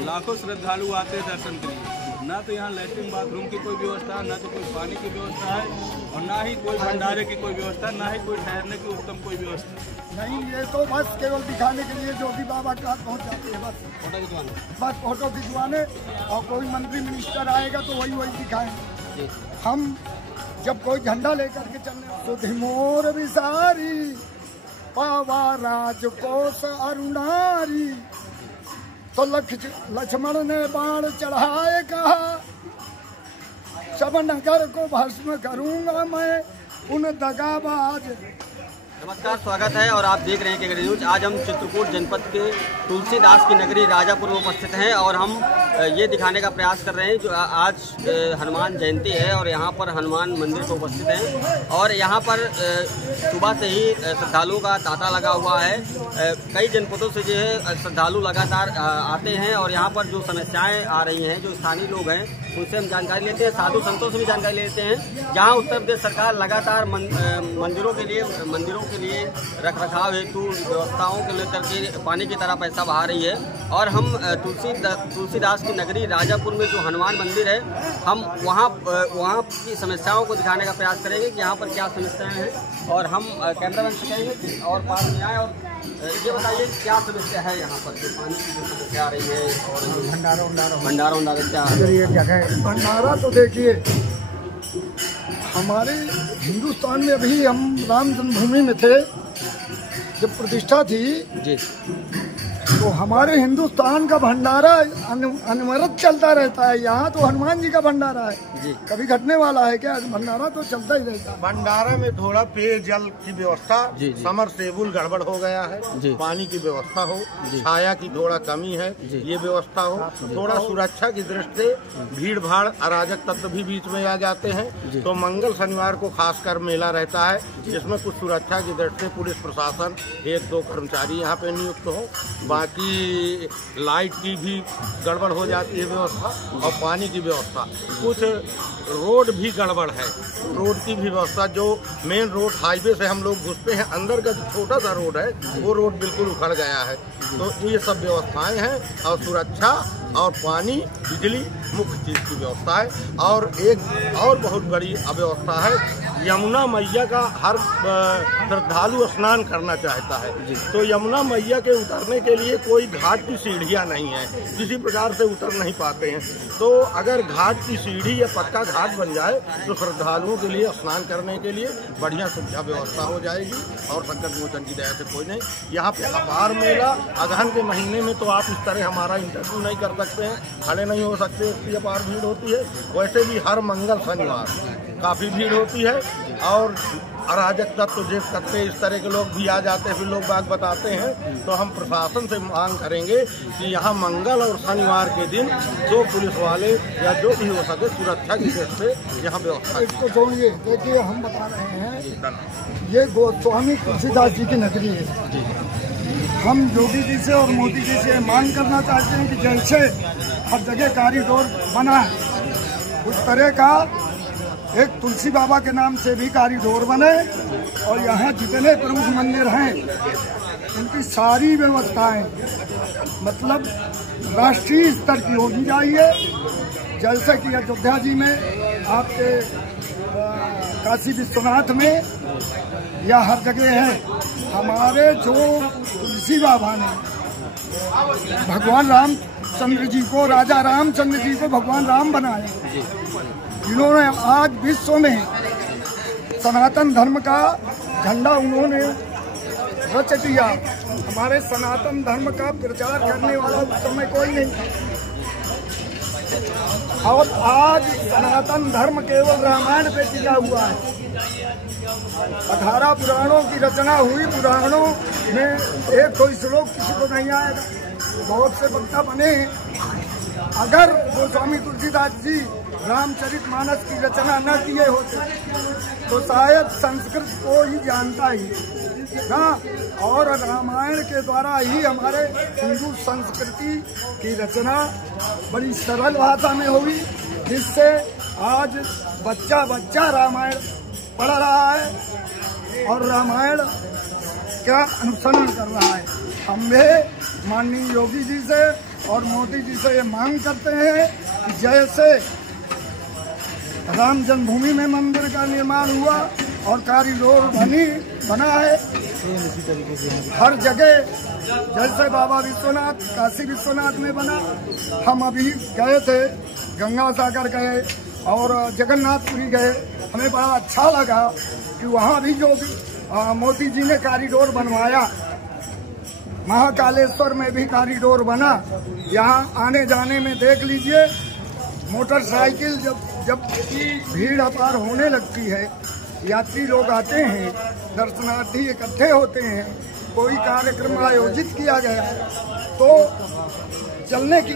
लाखों श्रद्धालु आते हैं दर्शन के लिए। ना तो यहाँ लैट्रिन बाथरूम की कोई व्यवस्था है, ना तो कोई पानी की व्यवस्था है, और ना ही कोई भंडारे की कोई व्यवस्था, ना ही कोई ठहरने की उत्तम कोई व्यवस्था नहीं। ये तो बस केवल दिखाने के लिए ज्योति बाबा के साथ पहुँच जाते हैं, बस फोटो खिंचवाने, और कोई मंत्री मिनिस्टर आएगा तो वही दिखाएंगे। हम जब कोई झंडा लेकर के चलने तो मोर विसारी पावा राजकोष अरुणारी, तो लक्ष्मण ने बाण चढ़ाए कहा सब नगर को भस्म करूंगा मैं उन दगाबाज। नमस्कार, स्वागत है और आप देख रहे हैं केकेडी न्यूज। आज हम चित्रकूट जनपद के तुलसीदास की नगरी राजापुर में उपस्थित हैं और हम ये दिखाने का प्रयास कर रहे हैं जो आज हनुमान जयंती है और यहाँ पर हनुमान मंदिर पर उपस्थित हैं और यहाँ पर सुबह से ही श्रद्धालुओं का तांता लगा हुआ है। कई जनपदों से जो है श्रद्धालु लगातार आते हैं और यहाँ पर जो समस्याएं आ रही हैं, जो स्थानीय लोग हैं उनसे हम जानकारी लेते हैं, साधु संतों से भी जानकारी लेते हैं। जहाँ उत्तर प्रदेश सरकार लगातार मंदिरों के लिए रखरखाव हेतु व्यवस्थाओं को लेकर के पानी की तरह पैसा बहा रही है और हम तुलसीदास की नगरी राजापुर में जो हनुमान मंदिर है, हम वहाँ की समस्याओं को दिखाने का प्रयास करेंगे कि यहाँ पर क्या समस्याएं हैं और हम कैमरामैन से कहेंगे और पास में आए और ये बताइए क्या समस्या है यहाँ पर, पानी की जो समस्या आ रही है और भंडारा क्या भंडारा। तो देखिए, हमारे हिंदुस्तान में अभी हम राम जन्मभूमि में थे जब प्रतिष्ठा थी जी, तो हमारे हिंदुस्तान का भंडारा अनवरत चलता रहता है। यहाँ तो हनुमान जी का भंडारा है जी, कभी घटने वाला है क्या? भंडारा तो चलता ही रहता है। भंडारा में थोड़ा पेयजल की व्यवस्था, समरसेबुल गड़बड़ हो गया है, पानी की व्यवस्था हो, छाया की थोड़ा कमी है, ये व्यवस्था हो, थोड़ा सुरक्षा की दृष्टि से भीड़ भाड़ अराजक तत्व भी बीच में आ जाते हैं। तो मंगल शनिवार को खासकर मेला रहता है जिसमें कुछ सुरक्षा की दृष्टि से पुलिस प्रशासन 1-2 कर्मचारी यहाँ पे नियुक्त हो। बाकी लाइट की भी गड़बड़ हो जाती है व्यवस्था और पानी की व्यवस्था, कुछ रोड भी गड़बड़ है, रोड की भी व्यवस्था, जो मेन रोड हाईवे से हम लोग घुसते हैं अंदर का जो छोटा सा रोड है वो रोड बिल्कुल उखड़ गया है। तो ये सब व्यवस्थाएं हैं और सुरक्षा और पानी बिजली मुख्य चीज की व्यवस्था है। और एक और बहुत बड़ी अव्यवस्था है, यमुना मैया का हर श्रद्धालु स्नान करना चाहता है, तो यमुना मैया के उतरने के लिए कोई घाट की सीढ़ियां नहीं है, किसी प्रकार से उतर नहीं पाते हैं। तो अगर घाट की सीढ़ी या पक्का घाट बन जाए तो श्रद्धालुओं के लिए स्नान करने के लिए बढ़िया सुविधा व्यवस्था हो जाएगी और संकट मोचन की दया से कोई नहीं। यहाँ पे अपार मेला, अगहन के महीने में तो आप इस तरह हमारा इंटरव्यू नहीं कर सकते हैं, खड़े नहीं हो सकते, इतनी अपार भीड़ होती है। वैसे भी हर मंगल शनिवार काफ़ी भीड़ होती है और अराजक तत्व देख सकते इस तरह के लोग भी आ जाते हैं, फिर लोग बात बताते हैं। तो हम प्रशासन से मांग करेंगे कि यहाँ मंगल और शनिवार के दिन जो पुलिस वाले या जो भी हो सके सुरक्षा की दृष्टि से यहाँ व्यवस्था। इसको छोड़िए, देखिए हम बता रहे हैं ये गोस्वामी तुलसीदास जी की नगरी है। हम योगी जी से और मोदी जी से मांग करना चाहते हैं कि जैसे हर जगह कॉरिडोर बना है उस तरह का एक तुलसी बाबा के नाम से भी कॉरिडोर बने और यहाँ जितने प्रमुख मंदिर हैं उनकी सारी व्यवस्थाएं मतलब राष्ट्रीय स्तर की होनी चाहिए। जैसे कि अयोध्या जी में, आपके काशी विश्वनाथ में या हर जगह है। हमारे जो तुलसी बाबा ने भगवान रामचंद्र जी को, राजा रामचंद्र जी को भगवान राम बनाया, जिन्होंने आज विश्व में सनातन धर्म का झंडा उन्होंने रच दिया। हमारे सनातन धर्म का प्रचार करने वाला उस समय कोई नहीं, और आज सनातन धर्म केवल रामायण पे टिका हुआ है। 18 पुराणों की रचना हुई, पुराणों में एक कोई श्लोक किसी को नहीं आएगा, बहुत से वक्ता बने हैं। अगर गोस्वामी तुलसीदास जी रामचरितमानस की रचना न किए होते तो शायद संस्कृत को ही जानता ही ना, और रामायण के द्वारा ही हमारे हिंदू संस्कृति की रचना बड़ी सरल भाषा में हुई, जिससे आज बच्चा बच्चा रामायण पढ़ रहा है और रामायण का अनुसरण कर रहा है। हम भी माननीय योगी जी से और मोदी जी से ये मांग करते हैं कि जैसे राम जन्मभूमि में मंदिर का निर्माण हुआ और कॉरिडोर बना है, हर जगह जैसे बाबा विश्वनाथ, काशी विश्वनाथ में बना। हम अभी गए थे, गंगा सागर गए और जगन्नाथपुरी गए। हमें बड़ा अच्छा लगा कि वहाँ भी जो मोदी जी ने कॉरिडोर बनवाया, महाकालेश्वर में भी कॉरिडोर बना। यहाँ आने जाने में देख लीजिए, मोटरसाइकिल जब भीड़ अपार होने लगती है, यात्री लोग आते हैं, दर्शनार्थी इकट्ठे होते हैं, कोई कार्यक्रम आयोजित किया गया तो चलने की,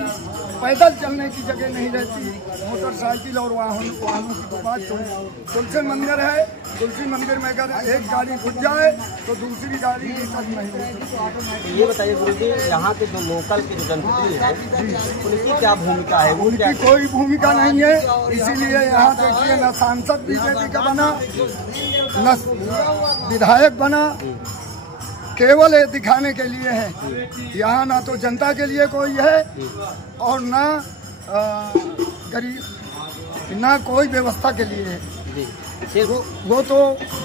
पैदल चलने की जगह नहीं रहती, मोटरसाइकिल और वाहनों की तो बात छोड़े। तुलसी मंदिर है, तुलसी मंदिर में अगर एक गाड़ी घुस जाए तो दूसरी गाड़ी तक नहीं रहती। ये बताइए गुरु जी, यहाँ के जो लोकल के जो जनप्रतिनिधि है उनकी क्या भूमिका है? उनकी कोई भूमिका नहीं है। इसीलिए यहाँ देखिए न सांसद बीजेपी का बना, न विधायक बना, केवल ये दिखाने के लिए है। यहाँ ना तो जनता के लिए कोई है और ना गरीब, ना कोई व्यवस्था के लिए है। वो तो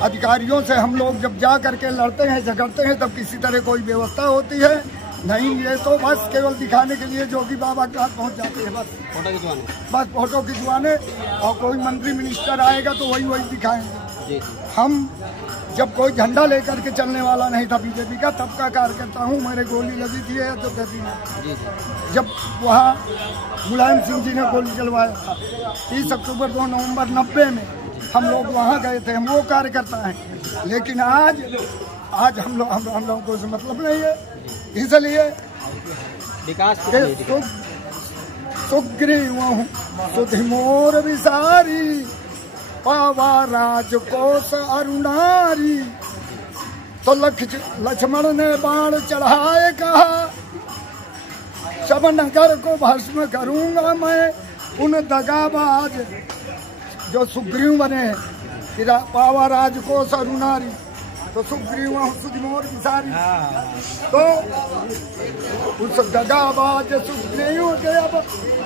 अधिकारियों से हम लोग जब जा करके लड़ते हैं, झगड़ते हैं, तब किसी तरह कोई व्यवस्था होती है नहीं। ये तो बस केवल दिखाने के लिए जोगी बाबा के हाथ पहुँच जाते हैं, बस फोटो खिंचवाने। और कोई मंत्री मिनिस्टर आएगा तो वही दिखाएंगे। हम जब कोई झंडा लेकर के चलने वाला नहीं था बीजेपी का, तब का कार्यकर्ता हूँ। मेरे गोली लगी थी अयोध्या में, जब वहाँ मुलायम सिंह जी ने गोली चलवाया था 30 अक्टूबर 2 नवंबर 90 में, हम लोग वहाँ गए थे, हम वो कार्यकर्ता हैं। लेकिन आज हम लोगों को मतलब नहीं है। इसलिए विकास सुग्रीव सुधि मोर विसारी, पावा राजकोष अरुणारी। तो लक्ष्मण ने बाण चढ़ाए, कहा सब नगर को भस्म करूंगा मैं। उन दगाबाज जो सुग्रीव बने, पावा राजकोष अरुणारी, तो सुग्रीव सुधि विसारी। तो उस दगाबाज सुग्रीव के अब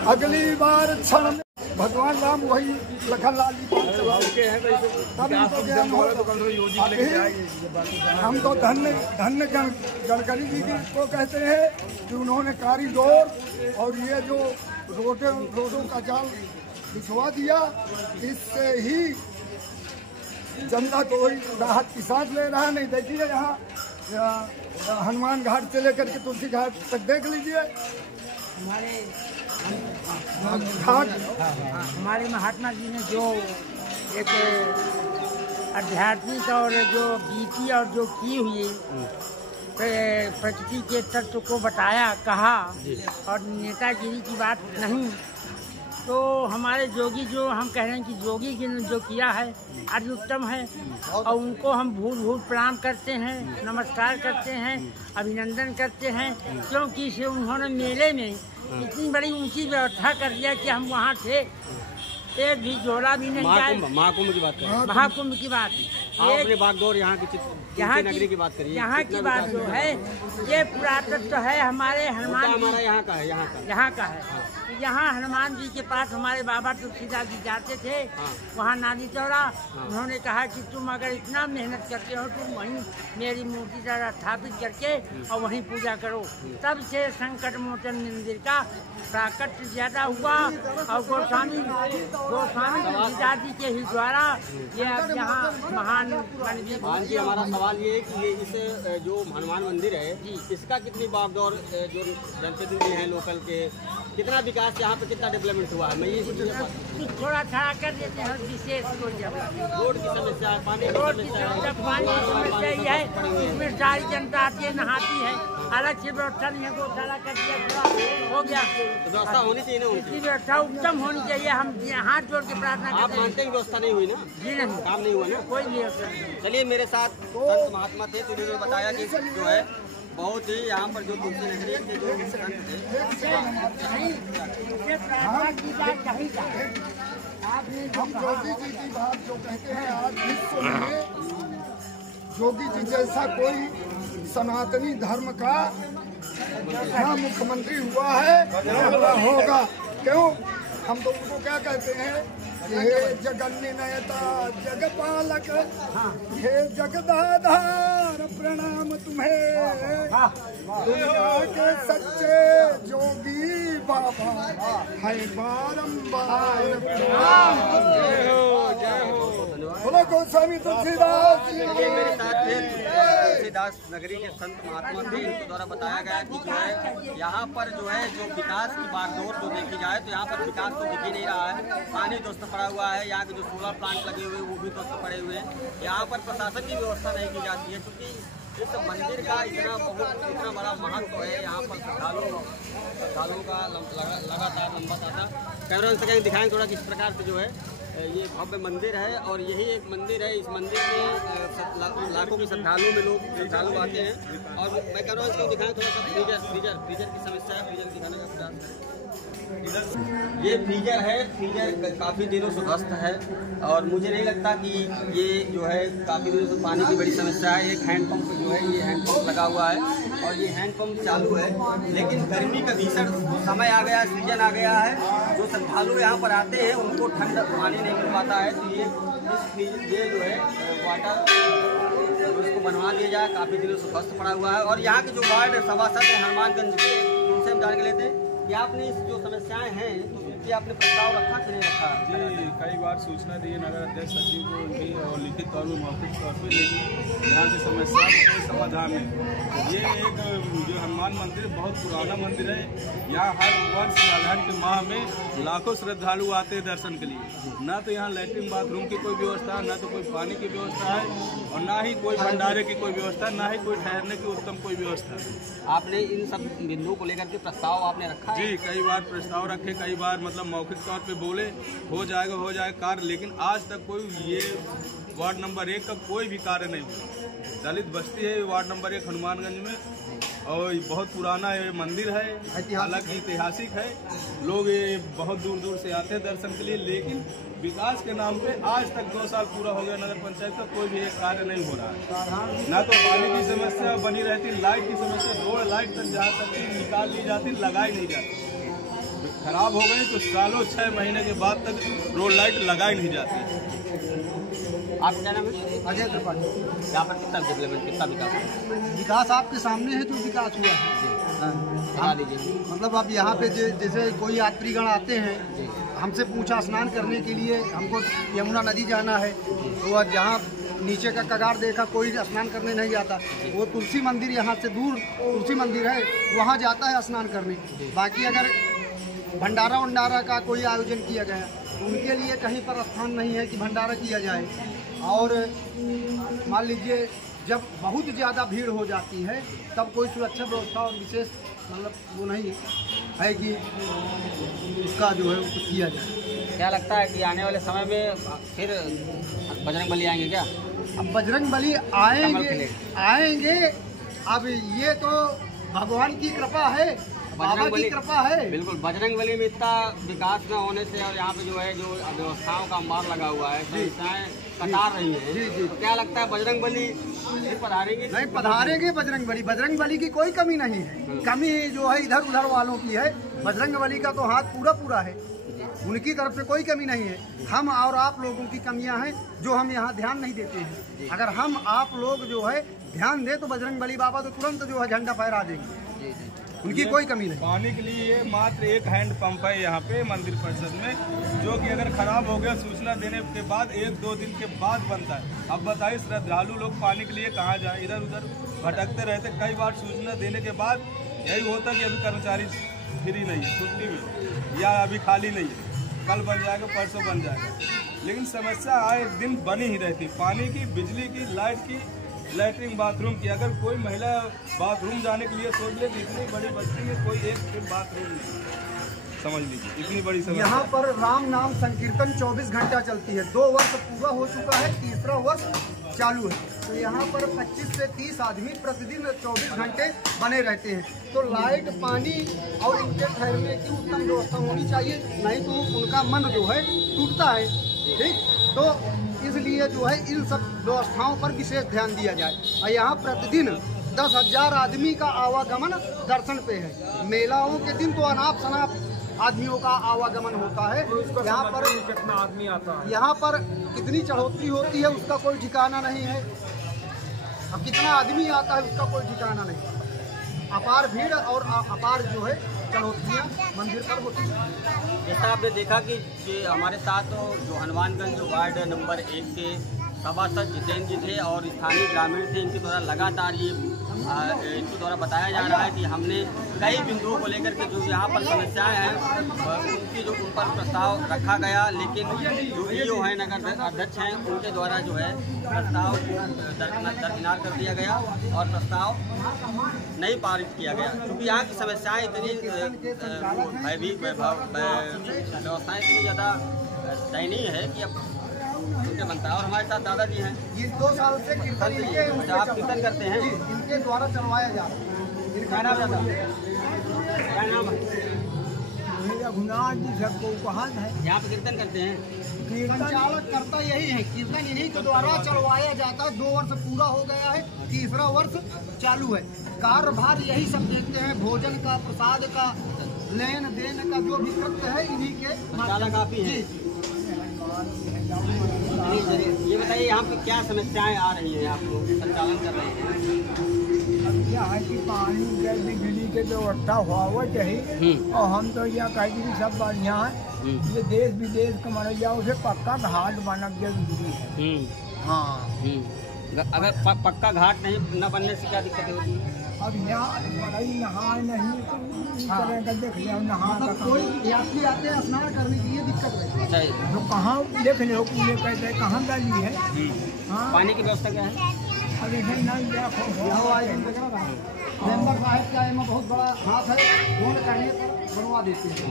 अगली बार क्षण में भगवान राम वही लखनलाल जी हम तो धन्य गडकरी जी को कहते हैं कि उन्होंने कॉरिडोर और ये जो रोडों का जाल बिछवा दिया। इससे ही जनता तो वही राहत की सांस ले रहा। नहीं देखिए यहाँ हनुमान घाट से लेकर के तुलसी घाट तक देख लीजिए। हमारे महात्मा जी ने जो एक आध्यात्मिक और जो गीति और जो की हुई प्रकृति के तत्व को बताया, कहा, और नेतागिरी की बात नहीं। तो हमारे जोगी जो हम कह रहे हैं कि जोगी जी ने जो किया है अति उत्तम है, और उनको हम भूल प्रणाम करते हैं, नमस्कार करते हैं, अभिनंदन करते हैं, क्योंकि से उन्होंने मेले में इतनी बड़ी ऊंची व्यवस्था कर दिया कि हम वहाँ थे, एक भी झोला भी नहीं आए। महाकुंभ की बात करें, महाकुंभ की बात, आपने बागडोर यहाँ की नगरी की बात करी। यहाँ की बात जो है ये पुरातत्व है हमारे हनुमान जी, हमारा यहाँ का है। यहाँ हनुमान जी के पास हमारे बाबा तुलसीदास जी जाते थे, वहाँ नादी चौरा। उन्होंने कहा कि तुम अगर इतना मेहनत करते हो तुम वहीं मेरी मूर्ति स्थापित करके और वहीं पूजा करो। तब से संकट मोचन मंदिर का प्राकट्य ज्यादा हुआ, और गोस्वामी तुलसीदास जी के ही द्वारा ये अब यहाँ महान बन जी। हमारा सवाल ये है कि ये इस जो हनुमान मंदिर है इसका कितनी बागडोर जो जनप्रतिनिधि हैं लोकल के, कितना विकास यहाँ पे, कितना डेवलपमेंट हुआ है? मैं ये थोड़ा कर देते हैं। विशेष रोड की समस्या है, पानी की समस्या ही है, इसमें सारी जनता आती है, नहाती है, अलग से व्यवस्था नहीं है। गौशाला कर दिया, थोड़ा हो गया, व्यवस्था होनी चाहिए ना, इसकी व्यवस्था उत्तम होनी चाहिए। हम हाथ जोड़ के प्रार्थना करते हैं। आप मानते हैं व्यवस्था नहीं हुई ना? जी नहीं, काम नहीं हुआ ना, कोई व्यवस्था। चलिए, मेरे साथ संत महात्मा थे, तो उन्होंने बताया कि जो है बहुत ही यहाँ पर जो तुलसी नगरी के जो संत थे, हम जोगी जी की बात जो कहते हैं, आज विश्व में जोगी जी जैसा कोई सनातनी धर्म का हाँ मुख्यमंत्री हुआ है, होगा। क्यों? हम तो उनको क्या कहते हैं, हे जगन्नियता जगपालक, हे जगदाधार प्रणाम तुम्हें, दुनिया के सच्चे जोगी बाबा है बारंबार प्रणाम। बोलो गोस्वामी तुलसीदास जी। मेरे साथ थे तुलसीदास नगरी के संत महात्मा थे। इनके द्वारा बताया गया कि जो है यहाँ पर जो है जो विकास की बागडोर जो देखी जाए तो यहाँ पर विकास तो दिख ही नहीं रहा है। पानी ध्वस्त पड़ा हुआ है, यहाँ के जो सोलर प्लांट लगे हुए वो भी ध्वस्त पड़े हुए हैं। यहाँ पर प्रशासन की व्यवस्था नहीं की जाती है, क्योंकि इस मंदिर का इतना बड़ा महत्व है। यहाँ पर श्रद्धालुओं का लगातार लंबा तांता कैमरा से कहीं दिखाएं थोड़ा किस प्रकार से जो है ये भव्य मंदिर है। और यही एक मंदिर है, इस मंदिर में लाखों की श्रद्धालु आते हैं। और मैं कह रहा हूँ इसको दिखाएं थोड़ा सा फ्रीजर की समस्या है, फ्रीजर दिखाने का प्रयास करें। ये फ्रीजर है, फ्रीजर काफ़ी दिनों से ध्वस्त है और मुझे नहीं लगता कि ये जो है काफ़ी दिनों से पानी की बड़ी समस्या है। एक हैंडपम्प जो है ये हैंडपम्प लगा हुआ है और ये हैंडपम्प चालू है, लेकिन गर्मी का भीषण समय आ गया, सीजन आ गया है। जो श्रद्धालु यहाँ पर आते हैं उनको ठंडा पानी नहीं मिल पाता है, तो ये जो है वाटर उसको बनवा दिया जाए। काफ़ी दिनों से ध्वस्त पड़ा हुआ है। और यहाँ के जो वार्ड सभासद हैं हनुमानगंज के, उनसे हम जान के लेते हैं कि आपने इस जो समस्याएं हैं तो उनकी आपने प्रस्ताव रखा कि नहीं रखा? जी, कई बार सूचना दी नगर अध्यक्ष सचिव को उनकी और लिखित तौर पर मौखिक तौर पर, लेकिन यहाँ की समस्या का कोई समाधान नहीं। ये एक जो हनुमान मंदिर बहुत पुराना मंदिर है। यहाँ हर वर्ष सावन के माह में लाखों श्रद्धालु आते हैं दर्शन के लिए। ना तो यहाँ लैट्रिन बाथरूम की कोई व्यवस्था, ना तो कोई पानी की व्यवस्था है और ना ही कोई भंडारे की कोई व्यवस्था, ना ही कोई ठहरने की उत्तम कोई व्यवस्था है। आपने इन सब बिंदुओं को लेकर के प्रस्ताव आपने रखा है? जी, कई बार प्रस्ताव रखे, कई बार मतलब मौखिक तौर पे बोले हो जाएगा कार्य, लेकिन आज तक कोई ये वार्ड नंबर 1 का कोई भी कार्य नहीं हुआ। दलित बस्ती है वार्ड नंबर 1 हनुमानगंज में और बहुत पुराना ये मंदिर है, हालांकि ऐतिहासिक है। लोग ये बहुत दूर दूर से आते हैं दर्शन के लिए, लेकिन विकास के नाम पे आज तक 2 साल पूरा हो गया नगर पंचायत का कोई भी एक कार्य नहीं हो रहा है। ना तो पानी की समस्या बनी रहती, लाइट की समस्या, रोड लाइट तक जहाँ तक निकाल ली जाती, लगाई नहीं जाती। खराब हो गई तो सालों 6 महीने के बाद तक रोड लाइट लगाई नहीं जाती। आप क्या नाम है? अजय त्रिपाठी। यहाँ पर कितना डेवलपमेंट, कितना विकास? विकास आपके सामने है जो विकास हुआ है। बता दीजिए। मतलब अब यहाँ पे जैसे कोई यात्रीगण आते हैं, हमसे पूछा स्नान करने के लिए, हमको यमुना नदी जाना है, तो जहाँ नीचे का कगार देखा कोई स्नान करने नहीं जाता। वो तुलसी मंदिर यहाँ से दूर तुलसी मंदिर है, वहाँ जाता है स्नान करने। बाकी अगर भंडारा का कोई आयोजन किया गया तो उनके लिए कहीं पर स्थान नहीं है कि भंडारा किया जाए। और मान लीजिए जब बहुत ज़्यादा भीड़ हो जाती है तब कोई सुरक्षा व्यवस्था और विशेष मतलब वो नहीं है कि उसका जो है कुछ किया जाए। क्या लगता है कि आने वाले समय में फिर बजरंगबली आएंगे क्या? अब बजरंगबली आएंगे। अब ये तो भगवान की कृपा है, बाबा की कृपा है। बिल्कुल, बजरंगबली में इतना विकास न होने से और यहाँ पे जो है जो व्यवस्थाओं का अंबार लगा हुआ है, समस्याएं कतार रही है। जी। तो क्या लगता है बजरंगबली पधारेंगे? नहीं पधारेंगे बजरंगबली की कोई कमी नहीं है। कमी जो है इधर उधर वालों की है। बजरंगबली का तो हाथ पूरा है, उनकी तरफ से कोई कमी नहीं है। हम और आप लोगों की कमियां हैं जो हम यहाँ ध्यान नहीं देते हैं। अगर हम आप लोग जो है ध्यान दे तो बजरंगबली बाबा तो तुरंत जो है झंडा फहरा देंगे। उनकी कोई कमी नहीं। पानी के लिए मात्र एक हैंड पंप है यहाँ पे मंदिर परिसर में, जो कि अगर खराब हो गया सूचना देने के बाद 1-2 दिन के बाद बनता है। अब बताइए श्रद्धालु लोग पानी के लिए कहाँ जाए, इधर उधर भटकते रहते। कई बार सूचना देने के बाद यही होता कि अभी कर्मचारी फ्री नहीं है, छुट्टी में या अभी खाली नहीं है, कल बन जाएगा परसों बन जाएगा। लेकिन समस्या आए दिन बनी ही रहती, पानी की, बिजली की, लाइट की, लैट्रिन बाथरूम की। अगर कोई महिला बाथरूम जाने के लिए सोच ले तो इतनी बड़ी बस्ती में कोई एक बाथरूम नहीं, समझ लीजिए इतनी बड़ी समस्या। यहाँ पर राम नाम संकीर्तन 24 घंटा चलती है। 2 वर्ष पूरा हो चुका है, 3रा वर्ष चालू है। तो यहाँ पर 25 से 30 आदमी प्रतिदिन 24 घंटे बने रहते हैं। तो लाइट, पानी और इनके ठहरने की उत्तम व्यवस्था होनी चाहिए, नहीं तो उनका मन जो है टूटता है। ठीक, तो इसलिए जो है इन सब व्यवस्थाओं पर विशेष ध्यान दिया जाए। और यहाँ प्रतिदिन 10,000 आदमी का आवागमन दर्शन पे है। मेलाओं के दिन तो अनाप शनाप आदमियों का आवागमन होता है। यहाँ पर कितना आदमी आता है, यहाँ पर कितनी चढ़ोतरी होती है उसका कोई ठिकाना नहीं है। अब कितना आदमी आता है उसका कोई ठिकाना नहीं। अपार भीड़ और अपार जो है चढ़ोतरियाँ मंदिर पर होती है। जैसा आपने देखा कि हमारे साथ जो हनुमानगंज वार्ड नंबर 1 के सभासद जितेंद्र जी थे और स्थानीय ग्रामीण थे, इनके द्वारा लगातार ये इनके द्वारा बताया जा रहा है कि हमने कई बिंदुओं को लेकर के जो यहाँ पर समस्याएं हैं उनकी जो उन पर प्रस्ताव रखा गया, लेकिन जो ईओ हैं नगर अध्यक्ष हैं उनके द्वारा जो है प्रस्ताव दरकिनार कर दिया गया और प्रस्ताव नहीं पारित किया गया, क्योंकि यहाँ की समस्याएं इतनी व्यवस्थाएं इतनी ज़्यादा दयनीय है कि अब उनके बनता है। और हमारे साथ दादाजी हैं, ये 2 साल से कीर्तन आप कीर्तन करते हैं, इनके द्वारा चलवाया जा रहा है। क्या नाम दादा, क्या नाम है? रघुनाथ जी सबको उपहार है। यहाँ पे कीर्तन करते हैं, संचालक करता यही है, कीर्तन इन्हीं के द्वारा चलवाया जाता है। 2 वर्ष पूरा हो गया है, 3रा वर्ष चालू है। कार्यभार यही सब देखते हैं, भोजन का, प्रसाद का, लेन देन का जो भी कृत्य है इन्हीं के संचालक आप ही हैं। ये बताइए यहाँ पे क्या समस्याएं आ रही हैं, आपको संचालन कर रहे हैं? अब क्या है कि पानी जल बिजली के व्यवस्था हुआ चाहिए और हम तो यह कहेंगे सब बढ़िया है। ये देश विदेश का मनैया उसे पक्का घाट बनना जरूरी है। हाँ, अगर पक्का घाट नहीं न बनने से क्या दिक्कत होती है? अब यहाँ बड़ाई नहाए नहीं तो इस तरह का देख लिया नहा कोई यात्री आते हैं स्नान करने के लिए दिक्कत रहती है। तो कहाँ देख लो ये कहते हैं कहाँ डाली है। हाँ, पानी की व्यवस्था क्या है? अब इसे नहीं मेंबर साहब का इसमें बहुत बड़ा हाथ है, फोन करने पर बनवा देते हैं।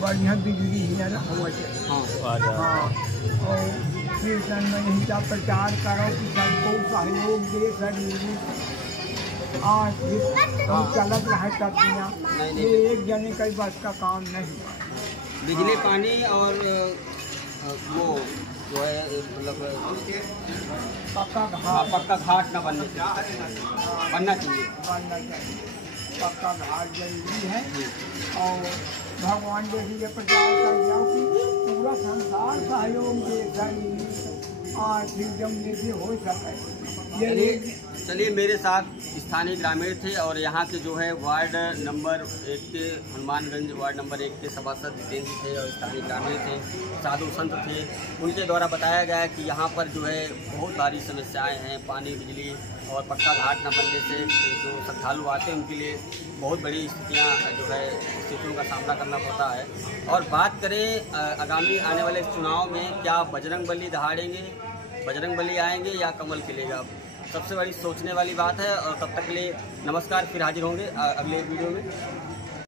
बढ़िया बिजली है ना हुआ चाहिए। हाँ, और कीर्तन में यही का प्रचार करो कि सबको सहयोग दे शरीर आज तो चलत रहे तकियाँ, ये एक जने का बस का काम नहीं। बिजली पानी और वो जो है मतलब पक्का घाट न बनने से बनना चाहिए। पक्का घाट जरूरी है और भगवान जैसे ये प्रचार कर जाओ कि पूरा संसार सहयोग दे आर्थिक जमने से हो सके। चलिए मेरे साथ स्थानीय ग्रामीण थे और यहाँ के जो है वार्ड नंबर 1 के हनुमानगंज वार्ड नंबर 1 के सभासद जितेंद्र जी थे और स्थानीय ग्रामीण थे, साधु संत थे। उनके द्वारा बताया गया है कि यहाँ पर जो है बहुत सारी समस्याएं हैं, पानी, बिजली और पक्का घाट न बनने से जो श्रद्धालु आते हैं उनके लिए बहुत बड़ी स्थितियों का सामना करना पड़ता है। और बात करें आगामी आने वाले चुनाव में क्या बजरंगबली दहाड़ेंगे, बजरंगबली आएंगे या कमल खिलेगा, सबसे बड़ी सोचने वाली बात है। और तब तक के लिए नमस्कार, फिर हाजिर होंगे अगले वीडियो में।